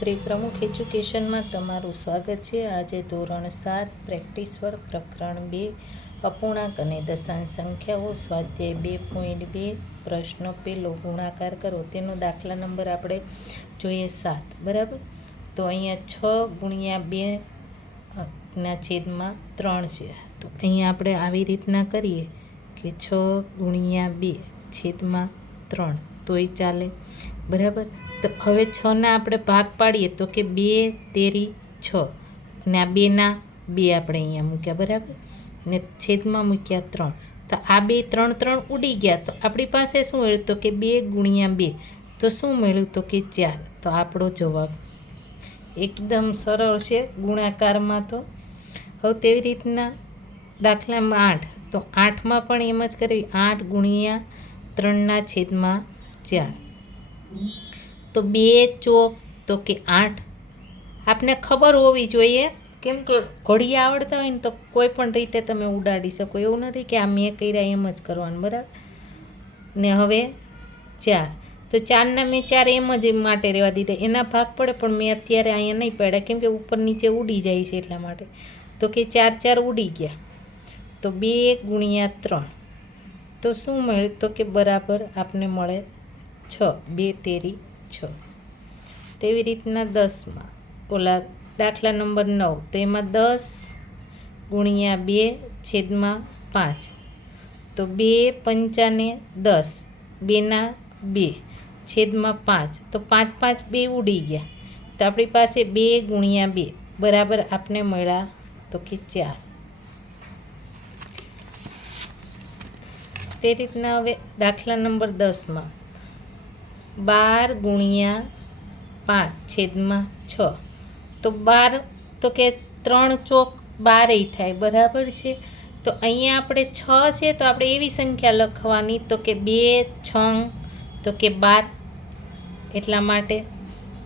શ્રી પ્રમુખ એજ્યુકેશનમાં તમારું સ્વાગત છે। આજે ધોરણ 7 પ્રેક્ટિસ વર્ક પ્રકરણ 2 અપૂર્ણાંક અને દશાંશ સંખ્યાઓ સ્વાધ્યાય 2.2 પ્રશ્ન પહેલો ગુણાકાર કરો। તેનો દાખલા નંબર આપણે જોઈએ 7 બરાબર। તો અહીંયા 6 ગુણ્યા 2 ના છેદમાં 3 છે। તો અહીંયા આપણે આવી રીતના કરીએ કે 6 ગુણ્યા 2 છેદમાં 3 તોય ચાલે બરાબર। તો હવે 6 ના આપણે ભાગ પાડીએ તો કે 2 તેરી 6 અને આ 2 ના 2 આપણે અહીંયા મૂક્યા બરાબર ને છેદમાં મૂક્યા 3। તો આ 2 3 3 ઉડી ગયા। તો આપણી પાસે શું મળ્યું તો કે 2 ગુણ્યા 2 તો શું મળ્યું તો કે 4। તો આપણો જવાબ એકદમ સરળ છે ગુણાકારમાં। તો હવે તેવી રીતના દાખલામાં 8 તો 8માં પણ એમ જ કરવી। 8 ગુણ્યા 3 ના છેદમાં 4 તો 2 ચોક તો કે 8। આપને ખબર હોવી જોઈએ કેમ કે ઘડી આવડતા હોય ને તો કોઈ પણ રીતે તમે ઉડાડી શકો, એવું નથી કે આ મેં કર્યા એમ જ કરવાનું બરાબર ને। હવે 4 તો 4 ના મેં 4 એમ જ માટે રહેવા દીધા, એના ભાગ પડે પણ મેં અત્યારે અહીંયા નહીં પાડ્યા કેમ કે ઉપર નીચે ઉડી જાય છે એટલા માટે। તો કે 4 4 ઉડી ગયા તો 2 ગુણ્યા 3 તો શું મળે તો કે બરાબર આપને મળે 6 2 તેરી 6। તેવી રીતના 10માં ઓલા દાખલા નંબર 9 તો એમાં 10 ગુણ્યા 2 છેદમાં 5 તો 2 પંચાને 10 2 ના 2 છેદમાં 5 તો 5 5 2 ઉડી ગયા। તો આપણી પાસે 2 ગુણ્યા 2 બરાબર આપને મળ્યા તો કે 4। તે રીતના હવે દાખલા નંબર 10માં 12 ગુણ્યા 5 છેદમાં 6 તો 12 તો કે 3 ચોક 12 થાય બરાબર છે। તો અહીંયા આપણે 6 છે તો આપણે એવી સંખ્યા લખવાની તો કે 2 6 તો કે 12 એટલા માટે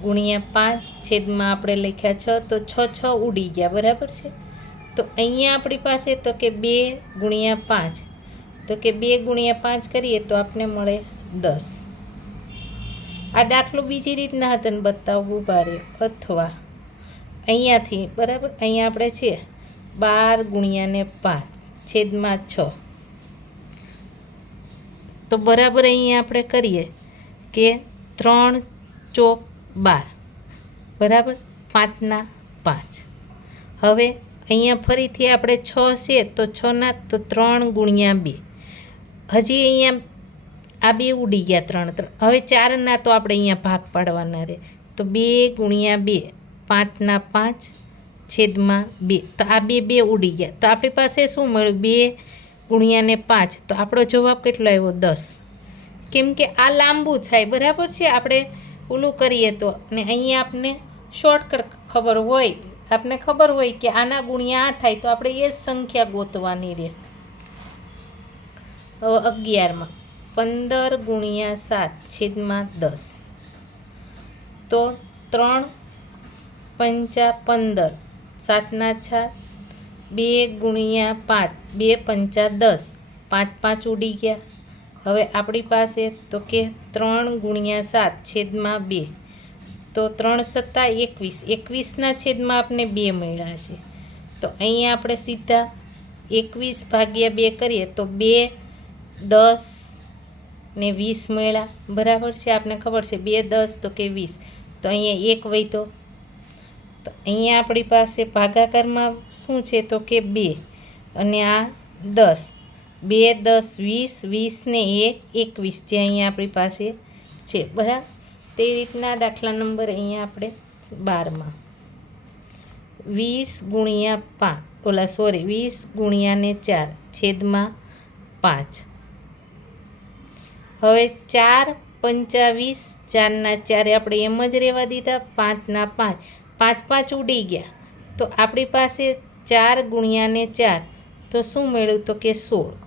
ગુણ્યા 5 છેદમાં આપણે લખ્યા 6 તો 6 6 ઉડી ગયા બરાબર છે। તો અહીંયા આપણી પાસે તો કે 2 ગુણ્યા 5 તો કે 2 ગુણ્યા 5 કરીએ તો આપણે મળે 10। આ દાખલો બીજી રીતના હતા ને બતાવવું ભારે અથવા અહીંયાથી બરાબર અહીંયા આપણે છે 12 ગુણ્યા ને 5 છેદમાં 6 તો બરાબર અહીંયા આપણે કરીએ કે 3 ચોક 12 બરાબર 5 ના 5। હવે અહીંયા ફરીથી આપણે 6 છે તો 6 ના તો 3 ગુણ્યા 2 હજી અહીંયા આ 2 ઉડી ગયા 3 3 હવે 4 ના તો આપણે અહીંયા ભાગ પાડવાના રહે તો 2 ગુણ્યા 2 5 ના 5 છેદમાં 2 તો આ 2 2 ઉડી ગયા। તો આપણી પાસે શું મળ્યું 2 ગુણ્યા ને 5 તો આપણો જવાબ કેટલો આવ્યો 10। કેમ કે આ લાંબુ થાય બરાબર છે, આપણે ઓલું કરીએ તો ને અહીંયા આપને શોર્ટકટ ખબર હોય, આપને ખબર હોય કે આના ગુણ્યા આ થાય તો આપણે એ જ સંખ્યા ગોતવાની રહે। હવે 11માં 15 ગુણ્યા 7 છેદમાં 10 તો 3 પંચા 15 7 ના 4 2 ગુણ્યા 5 2 પંચા 10 5 5 ઉડી ગયા। હવે આપણી પાસે તો કે 3 ગુણ્યા 7 છેદમાં 2 તો 3 સત્તા 21 21ના છેદમાં આપણે 2 મળ્યા છે। તો અહીંયા આપણે સીધા 21 ભાગ્યા 2 કરીએ તો 2 10 ને 20 મળ્યા બરાબર છે। આપને ખબર છે 2 10 તો કે 20 તો અહીંયા 1 વધ્યો તો અહીંયા આપણી પાસે ભાગાકારમાં શું છે તો કે 2 અને આ 10 2 10 20 20 ને 1 21 જે અહીંયા આપણી પાસે છે બરાબર। તે રીતના દાખલા નંબર અહીંયા આપણે 12માં 20 ગુણ્યા 20 ગુણ્યા ને 4 છેદમાં 5 હવે 4 પંચા 20 4 ના 4 આપણે એમ જ રહેવા દીધા 5 ના 5 5 5 ઉડી ગયા। તો આપણી પાસે 4 ગુણ્યા ને 4 તો શું મળ્યું તો કે 16